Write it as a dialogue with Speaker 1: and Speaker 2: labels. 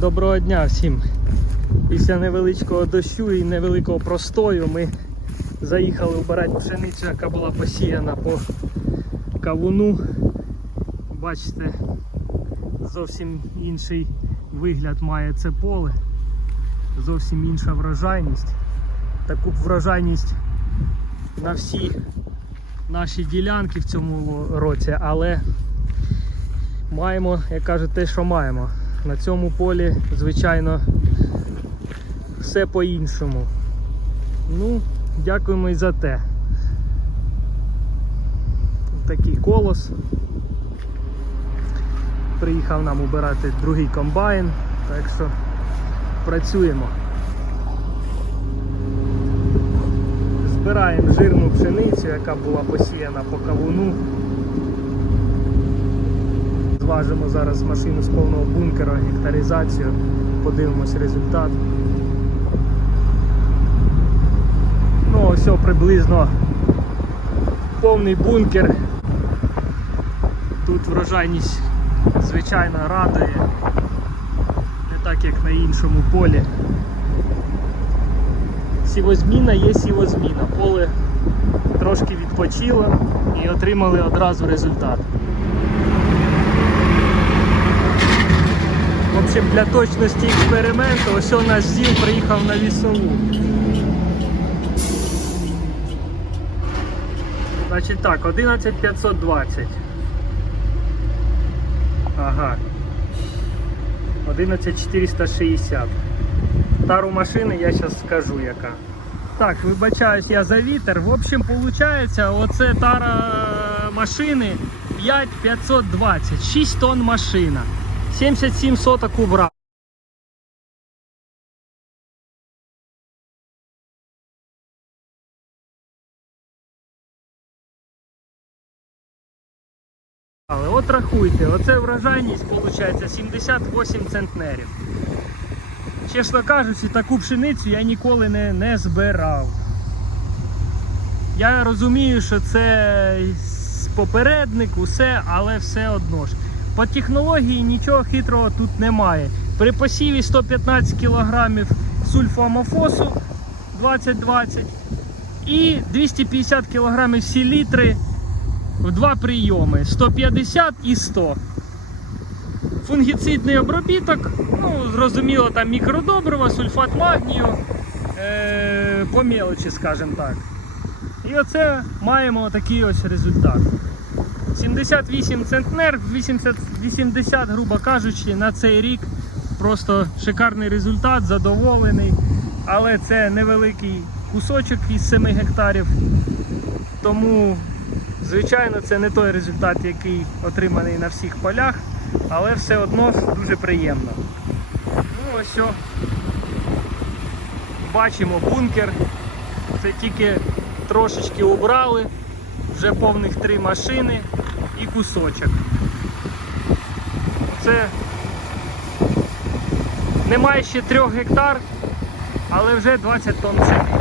Speaker 1: Доброго дня всім. Після невеличкого дощу і невеликого простою ми заїхали вбирати пшеницю, яка була посіяна по кавуну. Бачите, зовсім інший вигляд має це поле, зовсім інша врожайність. Таку врожайність на всі наші ділянки в цьому році, але маємо, як кажуть, те, що маємо. На цьому полі, звичайно, все по-іншому. Ну, дякуємо і за те. Такий колос. Приїхав нам убирати другий комбайн, так що працюємо. Збираємо жирну пшеницю, яка була посіяна по кавуну. Зважимо зараз машину з повного бункера, гектаризацію, подивимось результат. Ну, ось приблизно повний бункер. Тут врожайність звичайно радує, не так як на іншому полі. Сівозміна є сівозміна. Поле трошки відпочило і отримали одразу результат. Общем, для точності експерименту ось у наш зіл приїхав на вісову. Значить так, 11520. Ага. 11460. Тару машини я зараз скажу яка. Так, вибачаюсь я за вітер. В общем, виходить, оце тара машини 5520, 6 тонн машина. 77 соток убрав. Але от рахуйте, оце врожайність виходить 78 центнерів. Чесно кажучи, таку пшеницю я ніколи не, не збирав. Я розумію, що це попередник, усе, але все одно ж. По технології нічого хитрого тут немає. При посіві 115 кг сульфоамофосу 2020 і 250 кг селітри в два прийоми 150 і 100. Фунгіцидний обробіток, ну, зрозуміло, там мікродобрива, сульфат магнію, е- по мелочі, скажімо так. І оце маємо такий ось результат. 78 центнер, 80, 80, грубо кажучи, на цей рік просто шикарний результат, задоволений. Але це невеликий кусочок із 7 гектарів. Тому, звичайно, це не той результат, який отриманий на всіх полях, але все одно дуже приємно. Ну ось. о. Бачимо бункер. Це тільки трошечки убрали, вже повних три машини і кусочок. Це немає ще трьох гектар, але вже 20 тонн землі.